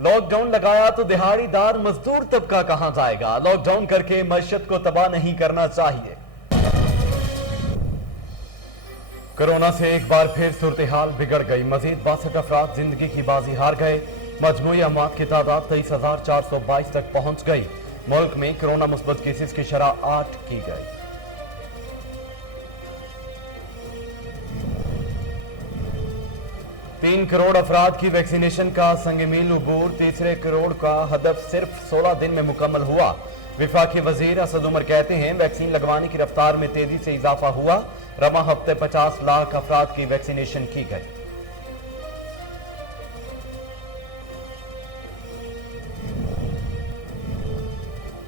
Lock down लगाया तो दिहाड़ीदार मजदूर तबका कहां जाएगा? लॉकडाउन करके मईशत को तबाह नहीं करना चाहिए। कोरोना से एक बार फिर सूरत-ए-हाल बिगड़ गई। मजीद 62 अफराद जिंदगी की बाजी हार गए। मजमूई अमवात की तादाद 23,422 तक पहुंच गई। मुल्क में कोरोना मुस्बत केसेस की शरह 8 की गई। तीन करोड़ अफराद की वैक्सीनेशन का संगमील उबूर। तीसरे करोड़ का हदफ सिर्फ 16 दिन में मुकम्मल हुआ। विफाकी वजीर असद उमर कहते हैं वैक्सीन लगवाने की रफ्तार में तेजी से इजाफा हुआ। रवा हफ्ते 50 लाख अफराद की वैक्सीनेशन की गई।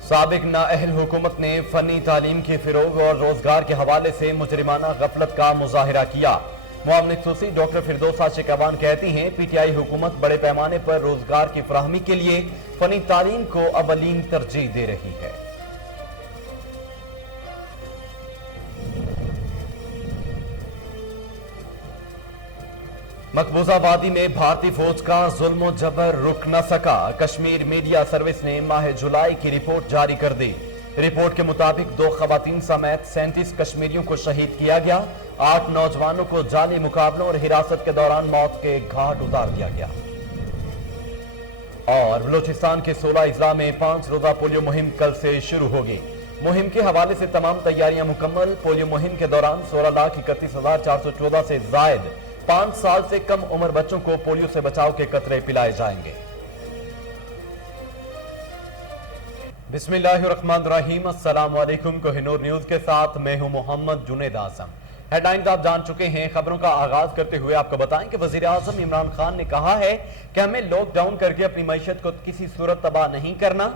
साबिक नाअहल हुकूमत ने फनी तालीम के फिरोग और रोजगार के हवाले से मुजरिमाना गफलत का मुजाहिरा किया। मुआविन खसूसी डॉक्टर फिरदौस आशिक अवान कहती हैं पीटीआई हुकूमत बड़े पैमाने पर रोजगार की फराहमी के लिए फनी तालीम को अवलीन तरजीह दे रही है। मकबूजा वादी में भारतीय फौज का जुल्म जबर रुक न सका। कश्मीर मीडिया सर्विस ने माह जुलाई की रिपोर्ट जारी कर दी। रिपोर्ट के मुताबिक 2 खवातीन समेत 37 कश्मीरियों को शहीद किया गया। 8 नौजवानों को जाली मुकाबलों और हिरासत के दौरान मौत के घाट उतार दिया गया। और बलूचिस्तान के 16 अजला में 5 रोजा पोलियो मुहिम कल से शुरू होगी। मुहिम के हवाले से तमाम तैयारियां मुकम्मल। पोलियो मुहिम के दौरान 16,31,414 से जायद 5 साल से कम उम्र बच्चों को पोलियो से बचाव के कतरे पिलाए जाएंगे। बिस्मिल्लाहिर्रहमानिर्रहीम। अस्सलाम वालेकुम। कोहिनूर न्यूज के साथ मैं हूं मोहम्मद जुनेद आजम। हेडलाइंस आप जान चुके हैं। खबरों का आगाज करते हुए आपको बताएं कि वजीर आजम इमरान खान ने कहा है कि हमें लॉकडाउन करके अपनी मईशत को किसी सूरत तबाह नहीं करना।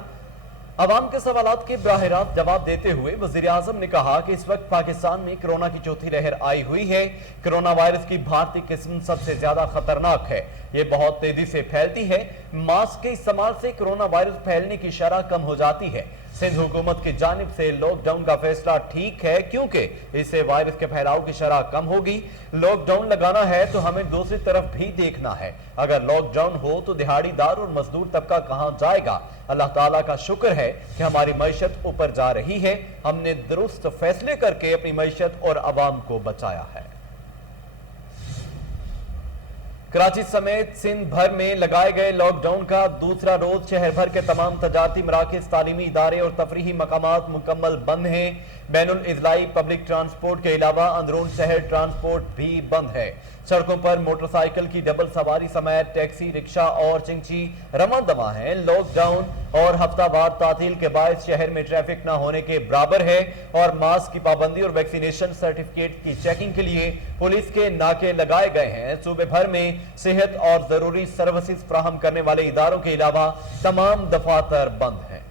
अवाम के सवालात के बराह रास्त जवाब देते हुए वजीर आजम ने कहा कि इस वक्त पाकिस्तान में कोरोना की चौथी लहर आई हुई है। कोरोना वायरस की भारतीय किस्म सबसे ज्यादा खतरनाक है। ये बहुत तेजी से फैलती है। मास्क के इस्तेमाल से कोरोना वायरस फैलने की शरह कम हो जाती है। सिंध हुकूमत की जानिब से लॉकडाउन का फैसला ठीक है क्योंकि इससे वायरस के फैलाव की शरह कम होगी। लॉकडाउन लगाना है तो हमें दूसरी तरफ भी देखना है। अगर लॉकडाउन हो तो दिहाड़ीदार और मजदूर तबका कहां जाएगा? अल्लाह ताला का शुक्र है कि हमारी मईशत ऊपर जा रही है। हमने दुरुस्त फैसले करके अपनी मईशत और अवाम को बचाया है। कराची समेत सिंध भर में लगाए गए लॉकडाउन का दूसरा रोज शहर भर के तमाम तजारती मराकज, तालीमी इदारे और तफरीही मकामात मुकम्मल बंद हैं। बैनुल इजलाई पब्लिक ट्रांसपोर्ट के अलावा अंदरून शहर ट्रांसपोर्ट भी बंद है। सड़कों पर मोटरसाइकिल की डबल सवारी समेत टैक्सी, रिक्शा और चिंची रवां दवा हैं। लॉकडाउन और हफ्तावार तातील के बायस शहर में ट्रैफिक न होने के बराबर है और मास्क की पाबंदी और वैक्सीनेशन सर्टिफिकेट की चेकिंग के लिए पुलिस के नाके लगाए गए हैं। सूबे भर में सेहत और जरूरी सर्विसेज फराहम करने वाले इदारों के अलावा तमाम दफातर बंद हैं।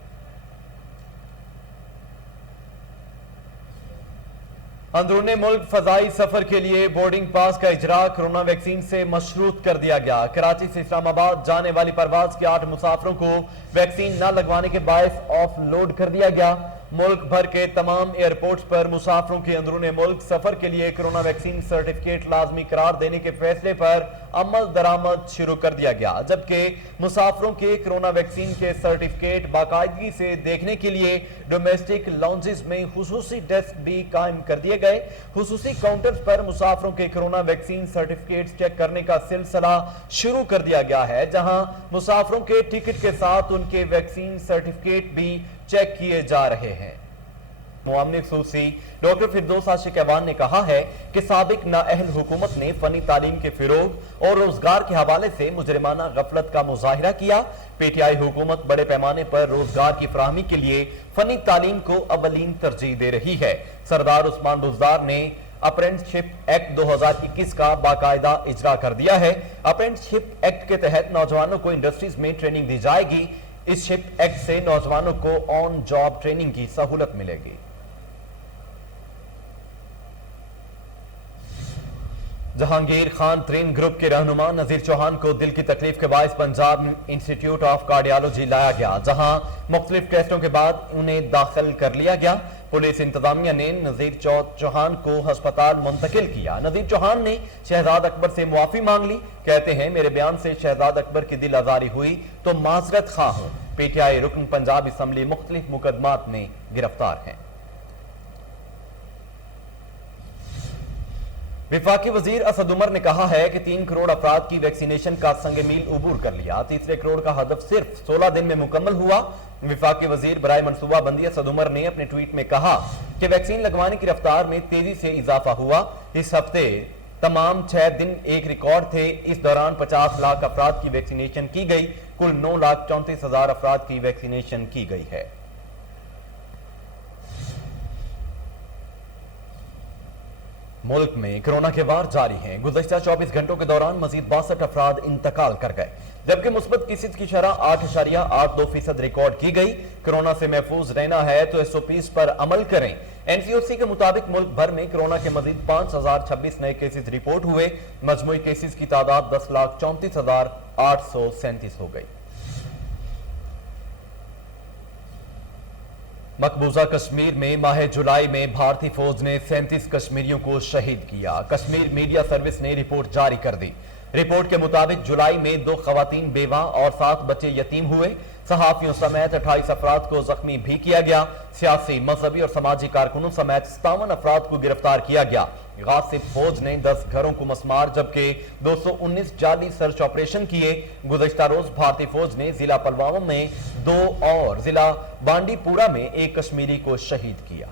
अंदरूनी मुल्क फजाई सफर के लिए बोर्डिंग पास का इजरा कोरोना वैक्सीन से मशरूत कर दिया गया। कराची से इस्लामाबाद जाने वाली परवाज के 8 मुसाफिरों को वैक्सीन न लगवाने के बायस ऑफ लोड कर दिया गया। मुल्क भर के तमाम एयरपोर्ट्स पर मुसाफिरों के अंदरूनी मुल्क सफर के लिए कोरोना वैक्सीन सर्टिफिकेट लाजमी करार देने के फैसले पर अमल दरामद शुरू कर दिया गया, जबकि मुसाफिरों के कोरोना वैक्सीन के सर्टिफिकेट बाकायदगी से देखने के लिए डोमेस्टिक लॉन्जेस में खुसूसी डेस्क भी कायम कर दिए गए। खुसूसी काउंटर्स पर मुसाफिरों के कोरोना वैक्सीन सर्टिफिकेट चेक करने का सिलसिला शुरू कर दिया गया है, जहां मुसाफिरों के टिकट के साथ उनके वैक्सीन सर्टिफिकेट भी चेक किए जा रहे हैं। मुआविन खसूसी डॉक्टर फिरदौस आशिक अवान ने कहा है कि साबिक नाअहल हुकूमत ने फनी तालीम के फिरोग और रोजगार के हवाले से मुजरिमाना गफलत का मुजाहिरा किया। पीटीआई हुकूमत बड़े पैमाने पर रोजगार की फराहमी के लिए फनी तालीम को अवलीन तरजीह दे रही है। सरदार उस्मान बुज़दार ने अप्रेंटिसशिप एक्ट 2021 का बाकायदा इजरा कर दिया है। अप्रेंटिसशिप एक्ट के तहत नौजवानों को इंडस्ट्रीज में ट्रेनिंग दी जाएगी। इस शिप एक्ट से नौजवानों को ऑन जॉब ट्रेनिंग की सहूलत मिलेगी। जहांगीर खान ट्रेन ग्रुप के रहनुमा नजीर चौहान को दिल की तकलीफ के बायस पंजाब इंस्टीट्यूट ऑफ कार्डियोलॉजी लाया गया, जहां मुख्तलिफ टेस्टों के बाद उन्हें दाखिल कर लिया गया। पुलिस इंतजामिया ने नजीर चौहान को अस्पताल मुंतकिल किया। नजीर चौहान ने शहजाद अकबर से मुआफी मांग ली। कहते हैं, मेरे बयान से शहजाद अकबर की दिल आजारी हुई तो माजरत खा हूं। पीटीआई रुकन पंजाब असम्बली मुख्तलिफ मुकदमात में गिरफ्तार हैं। विफाकी वजीर असद उमर ने कहा है कि 3 करोड़ अफराद की वैक्सीनेशन का संग मील उबूर कर लिया। तीसरे करोड़ का हदफ सिर्फ 16 दिन में मुकम्मल हुआ। विफाकी वजीर बराए मनसूबा बंदी असद उमर ने अपने ट्वीट में कहा कि वैक्सीन लगवाने की रफ्तार में तेजी से इजाफा हुआ। इस हफ्ते तमाम 6 दिन एक रिकॉर्ड थे। इस दौरान 50 लाख अफराद की वैक्सीनेशन की गई। कुल 9,34,000 अफराद की वैक्सीनेशन की गई है। मुल्क में कोरोना के वार जारी हैं। गुज़श्ता 24 घंटों के दौरान मजीद 62 अफराद इंतकाल कर गए, जबकि मुस्बत केसेस की शरह 8.82% रिकॉर्ड की गई। कोरोना से महफूज रहना है तो SOPs पर अमल करें। NCOC के मुताबिक मुल्क भर में कोरोना के मजीद 5,026 नए केसेस रिपोर्ट हुए। मजमूई केसेस की तादाद 10,34,837 हो गई। मकबूजा कश्मीर में माह जुलाई में भारतीय फौज ने 37 कश्मीरियों को शहीद किया। कश्मीर मीडिया सर्विस ने रिपोर्ट जारी कर दी। रिपोर्ट के मुताबिक जुलाई में 2 खवातीन बेवा और 7 बच्चे यतीम हुए। सहाफियों समेत 28 अफराद को जख्मी भी किया गया। सियासी, मजहबी और समाजी कारकुनों समेत 57 अफराद को गिरफ्तार किया गया। गासिब फौज ने 10 घरों को मसमार जबकि 219 जाली सर्च ऑपरेशन किए। गुज़श्ता रोज भारतीय फौज ने जिला पुलवामा में 2 और जिला बांडीपुरा में 1 कश्मीरी को शहीद किया।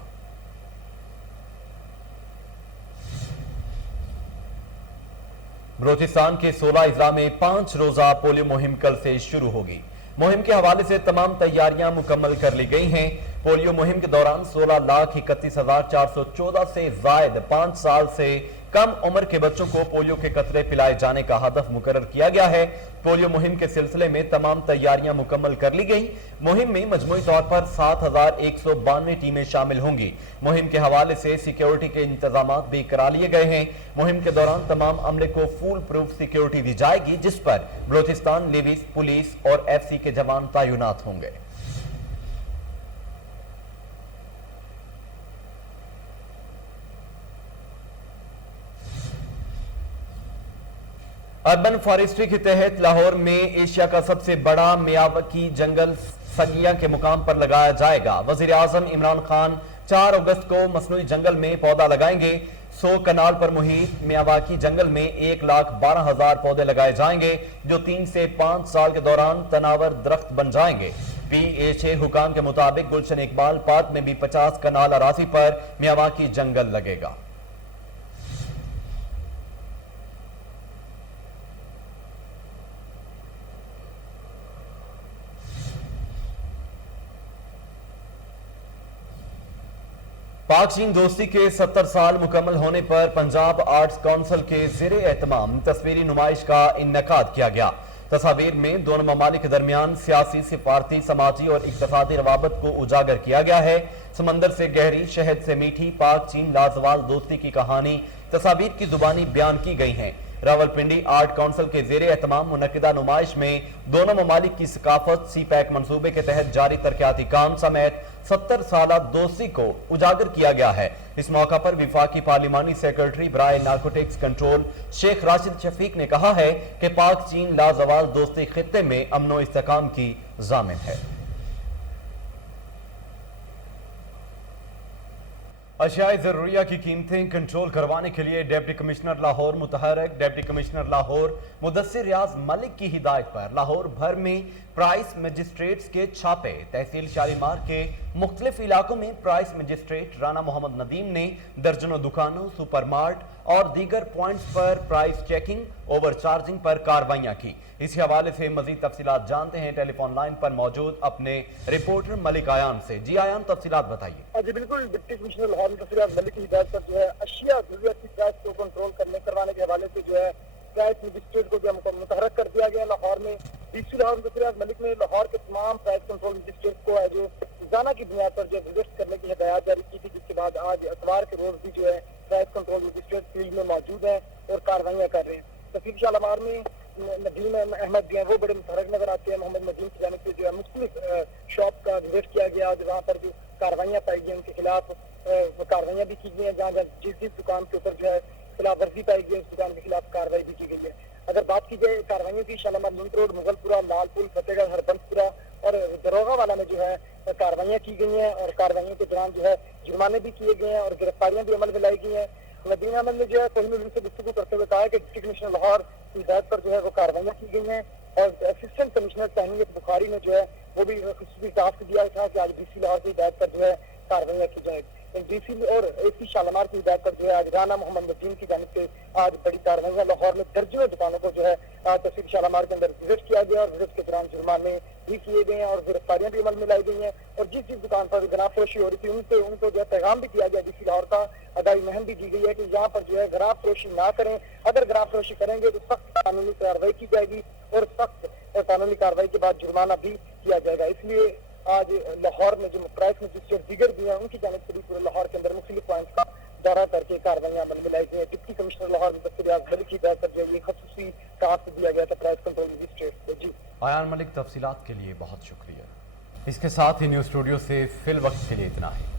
बलोचिस्तान के 16 अजला में 5 रोजा पोलियो मुहिम कल से शुरू होगी। मुहिम के हवाले से तमाम तैयारियां मुकम्मल कर ली गई हैं। पोलियो मुहिम के दौरान 16,31,414 से जायद 5 साल से कम उम्र के बच्चों को पोलियो के कतरे पिलाए जाने का हदफ मुकर्रर किया गया है। पोलियो मुहिम के सिलसिले में तमाम तैयारियां मुकम्मल कर ली गई। मुहिम में मजमूई तौर पर 7,192 टीमें शामिल होंगी। मुहिम के हवाले से सिक्योरिटी के इंतजाम भी करा लिए गए हैं। मुहिम के दौरान तमाम अमले को फुल प्रूफ सिक्योरिटी दी जाएगी, जिस पर बलोचिस्तान लेविस, पुलिस और FC के जवान तैनात होंगे। अर्बन फॉरेस्ट्री के तहत लाहौर में एशिया का सबसे बड़ा मियावाकी जंगल सगिया के मुकाम पर लगाया जाएगा। वजीर आजम इमरान खान 4 अगस्त को मसनूई जंगल में पौधा लगाएंगे। 100 कनाल पर मुहित मियावाकी जंगल में 1,12,000 पौधे लगाए जाएंगे, जो 3 से 5 साल के दौरान तनावर दरख्त बन जाएंगे। PHA हुकाम के मुताबिक गुलशन इकबाल पार्क में भी 50 कनाल अराजी पर मियावाकी जंगल लगेगा। पाक चीन दोस्ती के 70 साल मुकम्मल होने पर पंजाब आर्ट्स काउंसिल के ज़ेरे एहतमाम तस्वीरी नुमाइश का इन्नेकाद किया गया। तस्वीर में दोनों ममालिक के दरमियान सियासी, सिफारती, समाजी और इक्तिसादी रवाबत को उजागर किया गया है। समंदर से गहरी, शहद से मीठी पाक चीन लाजवाल दोस्ती की कहानी तस्वीर की जुबानी बयान की गई है। रावलपिंडी आर्ट काउंसिल के ज़ेरे एहतमाम मुनक्किदा नुमाइश में दोनों ममालिक की सकाफत, CPEC मंसूबे के तहत जारी तरक्याती काम समेत 70 साला दोस्ती को उजागर किया गया है। इस मौका पर विफाकी पार्लिमानी सेक्रेटरी बराए नारकोटिक्स कंट्रोल शेख राशिद शफीक ने कहा है कि पाक चीन लाजवाल दोस्ती खित्ते में अमन व इस्तेकाम की ज़ामिन है। अशियाए ज़रूरिया की कीमतें कंट्रोल करवाने के लिए डिप्टी कमिश्नर लाहौर मुतहरक डिप्टी कमिश्नर लाहौर मुदस्सिर रियाज मलिक की हिदायत पर लाहौर भर में प्राइस मजिस्ट्रेट्स के छापे। तहसील शालीमार के मुख्तलिफ इलाकों में प्राइस मजिस्ट्रेट राना मोहम्मद नदीम ने दर्जनों दुकानों, सुपरमार्ट और दीगर पॉइंट्स पर प्राइस चेकिंग, ओवर चार्जिंग पर कार्रवाइयां की। इस हवाले से मजीद तफसीलात जानते हैं टेलीफोन लाइन पर मौजूद अपने रिपोर्टर मलिक आयान से। जी आयान, तफसीलात बताइए। जी बिल्कुल, डिप्टी कमिश्नर लाहौर मलिक की हिदायत पर जो है अशिया जरूरत की प्राइस को कंट्रोल करवाने के हवाले से जो है प्राइस मजिस्ट्रेट को जो मुतहरक कर दिया गया लाहौर में। डीसी लाहौर मलिक ने लाहौर के तमाम प्राइस कंट्रोल मजिस्ट्रेट को जो रोजाना की बुनियाद पर जो विजिट करने की हिदायत जारी की थी, जिसके बाद आज इतवार के रोज भी जो है प्राइस कंट्रोल मजिस्ट्रेट फील्ड में मौजूद हैं और कार्रवाइयाँ कर रहे हैं। तहसील शालामार में नदीम अहमद जो है वो बड़े मुतहरक नजर आते हैं। मोहम्मद नदीम की जानिब से जो है मुख्तलिफ शॉप का विजिट किया गया और वहाँ पर जो कार्रवाइयाँ पाई गई उनके खिलाफ कार्रवाइयाँ भी की गई हैं। जहाँ जिस दुकान के ऊपर जो है खिलाफ वर्जी पाई गई उस दुकान के खिलाफ कार्रवाई भी की गई है। अगर बात की जाए कार्रवाइयों की, शालामार लिंक रोड, मुगलपुरा, लालपुर, फतेहगढ़, हरबंसपुरा और दरोगा वाला में जो है कार्रवाइयाँ की गई हैं और कार्रवाइयों के दौरान जो है जुर्माने भी किए गए हैं और गिरफ्तारियां भी अमल में लाई गई हैं। नदीम अहमद ने जो है कोहिनूर से गुफ्तगू करते हुए कहा कि डिप्टी कमिश्नर लाहौर की हिदायत पर जो है वो कार्रवाइयाँ की गई हैं और असिस्टेंट कमिश्नर तहनीत बुखारी ने जो है वो भी खुसूसी टास्क दिया था कि आज डीसी लाहौर की हिदायत पर जो है कार्रवाइयाँ की जाएगी। डीसी और एसी शालामार की हिदायत पर जो है आज राना मोहम्मद नदीम की जानिब से आज बड़ी कार्रवाइयाँ लाहौर में दर्जनों दुकानों को जो है तहसील शालामार के अंदर विजिट किया गया और विजिट के दौरान जुर्माने भी किए गए हैं और गिरफ्तारियां भी अमल में लाई गई हैं और जिस जिस दुकान पर गराफरोशी हो रही थी उनको जो है पैगाम भी किया गया डीसी लाहौर का, अदाई महम भी दी गई है कि यहाँ पर जो है गराफरोशी ना करें। अगर गराफरोशी करेंगे तो सख्त कानूनी कार्रवाई की जाएगी और सख्त कानूनी कार्रवाई के बाद जुर्माना भी किया जाएगा। इसलिए आज लाहौर में जो प्राइस मजिस्ट्रेट दीगर भी हैं उनकी जानिब से भी पूरे लाहौर के अंदर मुख्तलिफ पॉइंट्स का दौरा करके कार्रवाइयाँ अमल में लाई गई हैं। डिप्टी कमिश्नर लाहौर मुदस्सिर रियाज मलिक की हिदायत पर जो ये खसूसी टास्क दिया गया था प्राइस कंट्रोल मजिस्ट्रेट को। जी आयान मलिक, तफसीलात के लिए बहुत शुक्रिया। इसके साथ ही न्यूज़ स्टूडियो से फिल वक्त के लिए इतना है।